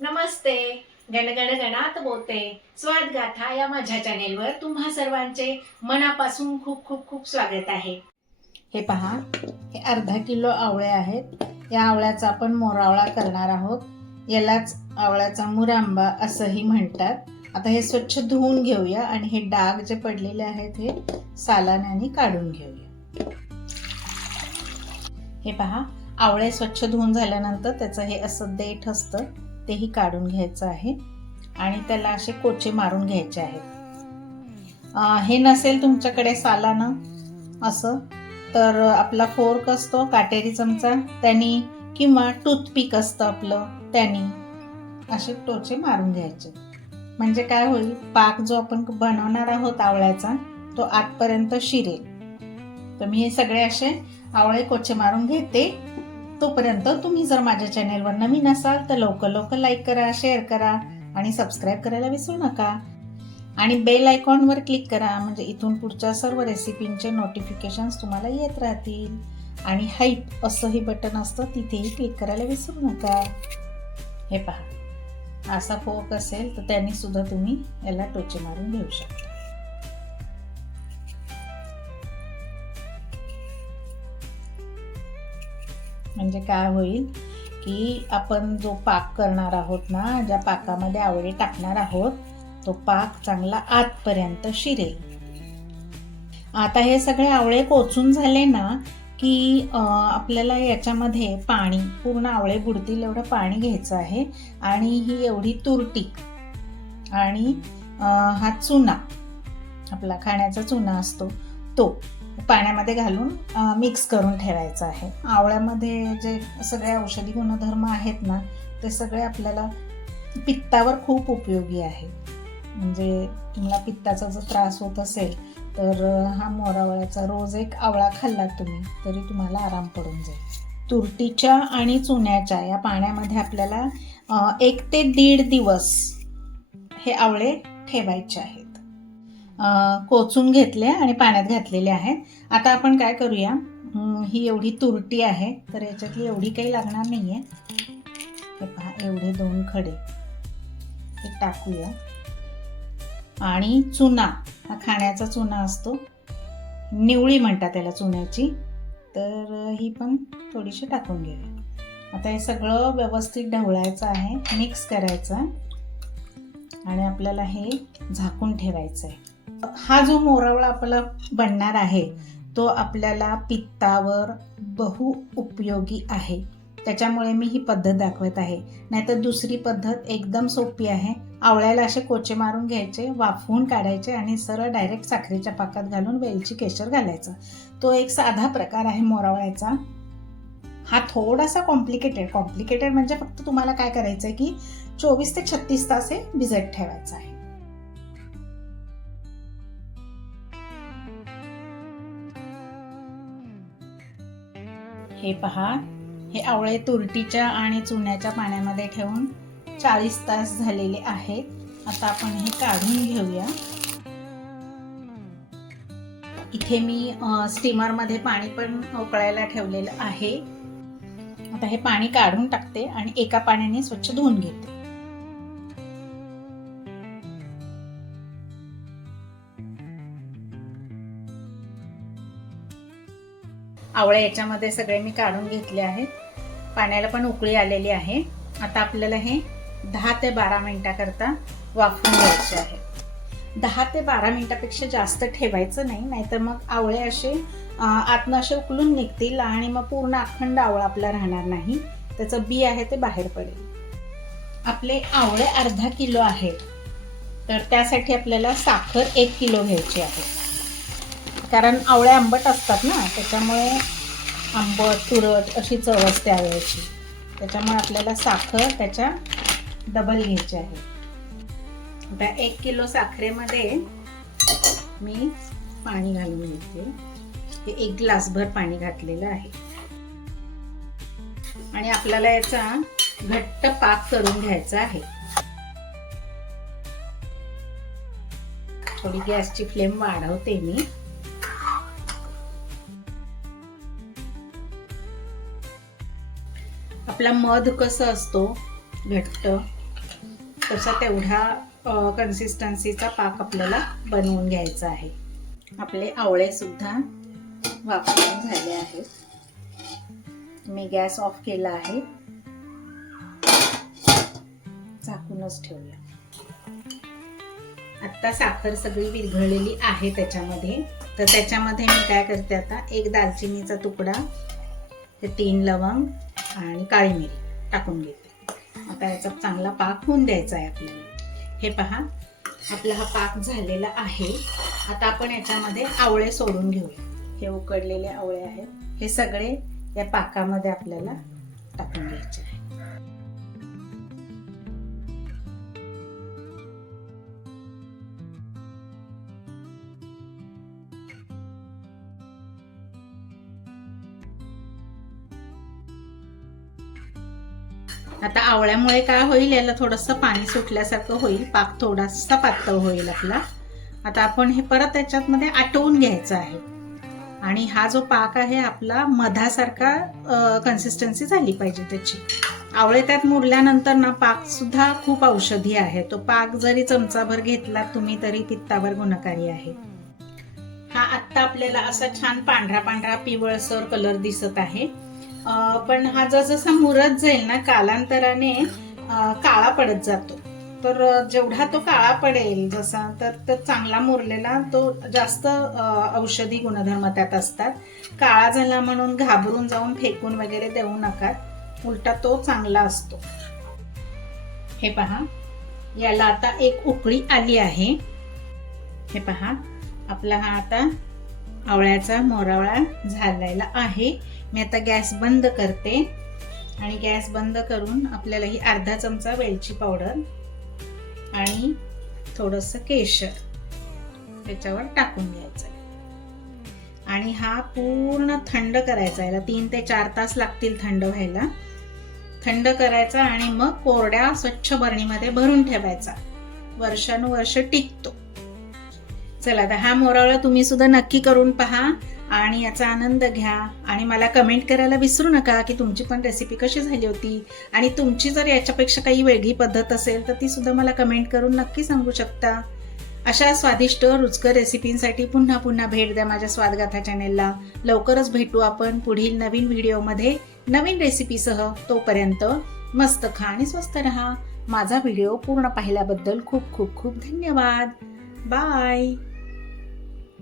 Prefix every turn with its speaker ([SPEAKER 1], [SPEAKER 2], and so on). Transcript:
[SPEAKER 1] नमस्ते. गणगण गणात बोलते स्वाद गाथा या माझ्या चॅनेलवर तुम्हा सर्वांचे मनापासून खूप खूप खूप स्वागत आहे.
[SPEAKER 2] हे पहा हे अर्धा किलो आवळे आहेत. या आवळ्याचा आपण मोरावळा करणार आहोत. यालाच आवळ्याचा मुरांबा असंही म्हणतात. आता हे स्वच्छ धुवून घेऊया आणि हे डाग जे पडलेले आहेत हे सालान्याने काढून घेऊया. हे पहा आवळे स्वच्छ धुवून झाल्यानंतर त्याचं हे असं देठ असतं. तेही काढून घ्यायचं आहे आणि त्याला असे कोचे मारून घ्यायचे आहेत. हे नसेल तुमच्याकडे सालानं असं तर आपला फोर्क असतो काटेरी चमचा त्यांनी किंवा टूथपिक असतं आपलं त्यांनी असे टोचे मारून घ्यायचे. म्हणजे काय होईल पाक जो आपण बनवणार आहोत आवळ्याचा तो आतपर्यंत शिरेल. तर मी हे सगळे असे आवळे कोचे मारून घेते. तोपर्यंत तुम्ही जर माझ्या चॅनेलवर नवीन असाल तर लवकर लवकर लाईक करा शेअर करा आणि सबस्क्राईब करायला विसरू नका. आणि बेल आयकॉनवर क्लिक करा म्हणजे इथून पुढच्या सर्व रेसिपींचे नोटिफिकेशन्स तुम्हाला येत राहतील. आणि हाईप असंही बटन असतं तिथेही क्लिक करायला विसरू नका. हे पहा असा फोक असेल तर त्यांनी सुद्धा तुम्ही याला टोचे मारून घेऊ शकता. म्हणजे काय होईल की आपण जो पाक करणार आहोत ना ज्या पाकामध्ये आवळे टाकणार आहोत तो पाक चांगला आतपर्यंत शिरेल. आता हे सगळे आवळे कोचून झाले ना की आपल्याला याच्यामध्ये पाणी पूर्ण आवळे बुडतील एवढं पाणी घ्यायचं आहे आणि ही एवढी तुरटी आणि हा चुना आपला खाण्याचा चुना असतो तो. पाण्यामध्ये घालून मिक्स करून ठेवायचं आहे. आवळ्यामध्ये जे सगळे औषधी गुणधर्म आहेत ना ते सगळे आपल्याला पित्तावर खूप उपयोगी आहे. म्हणजे तुम्हाला पित्ताचा जर त्रास होत असेल तर हा मोरावळ्याचा रोज एक आवळा खाल्ला तुम्ही तरी तुम्हाला आराम पडून जाईल. तुरटीच्या आणि चुन्याच्या या पाण्यामध्ये आपल्याला एक ते दीड दिवस हे आवळे ठेवायचे आहेत. कोचून घेतले आणि पाण्यात घातलेले आहेत. आता आपण काय करूया? ही एवढी तुरटी आहे तर याच्यातली एवढी काही लागणार नाही आहे हे पहा एवढे दोन खडे. हे टाकूया. आणि चुना हा खाण्याचा चुना असतो. निवळी म्हणतात त्याला चुन्याची. तर ही पण थोडीशी टाकून घेऊया. आता हे सगळं व्यवस्थित ढवळायचं आहे मिक्स करायचं आणि आपल्याला हे झाकून ठेवायचं आहे हा जो मोरावळा आपला बनणार आहे तो आपल्याला पित्तावर बहु उपयोगी आहे. त्याच्यामुळे मी ही पद्धत दाखवत आहे. नाहीतर दुसरी पद्धत एकदम सोपी आहे. आवळ्याला असे कोचे मारून घ्यायचे वाफवून काढायचे आणि सरळ डायरेक्ट साखरेच्या पाकात घालून वेलची केशर घालायचा. तो एक साधा प्रकार आहे मोरावळ्याचा. हा थोडासा कॉम्प्लिकेटेड कॉम्प्लिकेटेड म्हणजे फक्त तुम्हाला काय करायचं आहे की चोवीस ते छत्तीस तास हे भिजत ठेवायचं आहे. हे पहा. हे आवळे तुरटीच्या आणि चुन्याच्या पाण्यामध्ये ठेवून चाळीस तास झालेले आहेत. आता आपण हे काढून घेऊया. इथे मी स्टीमरमध्ये पाणी पण उकळायला ठेवलेलं आहे. आता हे पाणी काढून टाकते आणि एका पाण्याने स्वच्छ धुवून घेते. आवळे याच्यामध्ये सगळे मी काढून घेतले आहेत. पाण्याला पण उकळी आलेली आहे. आता आपल्याला हे दहा ते बारा मिनटाकरता वाफवून घ्यायचे आहे. दहा ते बारा मिनटापेक्षा जास्त ठेवायचं नाही नाहीतर मग आवळे असे आतनं असे उकलून निघतील आणि मग पूर्ण अखंड आवळा आपला राहणार नाही. त्याचं बी आहे ते बाहेर पडेल. आपले आवळे अर्धा किलो आहेत. तर त्यासाठी आपल्याला साखर एक किलो घ्यायची आहे. कारण आवळ्या आंबट असतात ना त्याच्यामुळे आंबट तुरट अशी चव असते आवळ्याची. त्याच्यामुळे आपल्याला साखर त्याच्या डबल घ्यायची आहे. आता एक किलो साखरेमध्ये मी पाणी घालून घेते. हे एक ग्लासभर पाणी घातलेलं आहे. आणि आपल्याला याचा घट्ट पाक करून घ्यायचा आहे. थोडी गॅसची फ्लेम वाढवते मी. आपला मध कसं असतो घट्ट तसा तेवढा कन्सिस्टन्सीचा पाक आपल्याला बनवून घ्यायचा आहे. आपले आवळे सुद्धा वापरून झाले आहेत. मी गॅस ऑफ केला आहे. झाकूनच ठेवूया. आत्ता साखर सगळी विरघळलेली आहे त्याच्यामध्ये. तर त्याच्यामध्ये मी काय करते आता एक दालचिनीचा तुकडा ते तीन लवंग आणि काळी मिरी टाकून घेते. आता याचा चांगला पाक होऊन द्यायचा आहे आपल्याला. हे पहा आपला हा पाक झालेला आहे. आता आपण याच्यामध्ये आवळे सोडून घेऊया. हे उकडलेले आवळे आहेत. हे सगळे या पाकामध्ये आपल्याला टाकून घ्यायचे. आहे आता आवळ्यामुळे काय होईल? याला थोडंसं पाणी सुटल्यासारखं होईल. पाक थोडासा पातळ होईल आपला. आता आपण हे परत त्याच्यातमध्ये आटवून घ्यायचं आहे. आणि हा जो पाक आहे आपला मधासारखा कन्सिस्टन्सी झाली पाहिजे त्याची. आवळे त्यात मुरल्यानंतर ना पाकसुद्धा खूप औषधी आहे. तो पाक जरी चमचाभर घेतला तुम्ही तरी पित्तावर गुणकारी आहे. हा आत्ता आपल्याला असा छान पांढरा पांढरा पिवळसर कलर दिसत आहे. पण हा जसजसा मुरत जाईल ना कालांतराने काळा पडत जातो. तर जेवढा तो काळा पडेल जसा तर तो चांगला मुरलेला तो जास्त औषधी गुणधर्म त्यात असतात. काळा झाला म्हणून घाबरून जाऊन फेकून वगैरे देऊ नका. उलटा तो चांगला असतो. हे पहा. याला आता एक उकळी आली आहे. हे पहा. आपला हा आता आवळ्याचा मोरावळा झालेला आहे. मी आता गॅस बंद करते. आणि गॅस बंद करून आपल्याला ही अर्धा चमचा वेलची पावडर आणि थोडंसं केशर त्याच्यावर टाकून घ्यायचं आणि हा पूर्ण थंड करायचा याला तीन ते चार तास लागतील थंड व्हायला. थंड करायचा आणि मग कोरड्या स्वच्छ बरणीमध्ये भरून ठेवायचा. वर्षानुवर्ष टिकतो. चला तर हा मोरावळा तुम्ही सुद्धा नक्की करून पहा आणि याचा आनंद घ्या. आणि मला कमेंट करायला विसरू नका की तुमची पण रेसिपी कशी झाली होती. आणि तुमची जर याच्यापेक्षा काही वेगळी पद्धत असेल तर ती सुद्धा मला कमेंट करून नक्की सांगू शकता. अशा स्वादिष्ट रुचकर रेसिपींसाठी पुन्हा पुन्हा भेट द्या माझ्या स्वादगाथा चॅनेलला लवकरच भेटू आपण पुढील नवीन व्हिडिओमध्ये नवीन रेसिपीसह तोपर्यंत मस्त खा आणि स्वस्त रहा. माझा व्हिडिओ पूर्ण पाहिल्याबद्दल खूप खूप खूप धन्यवाद. बाय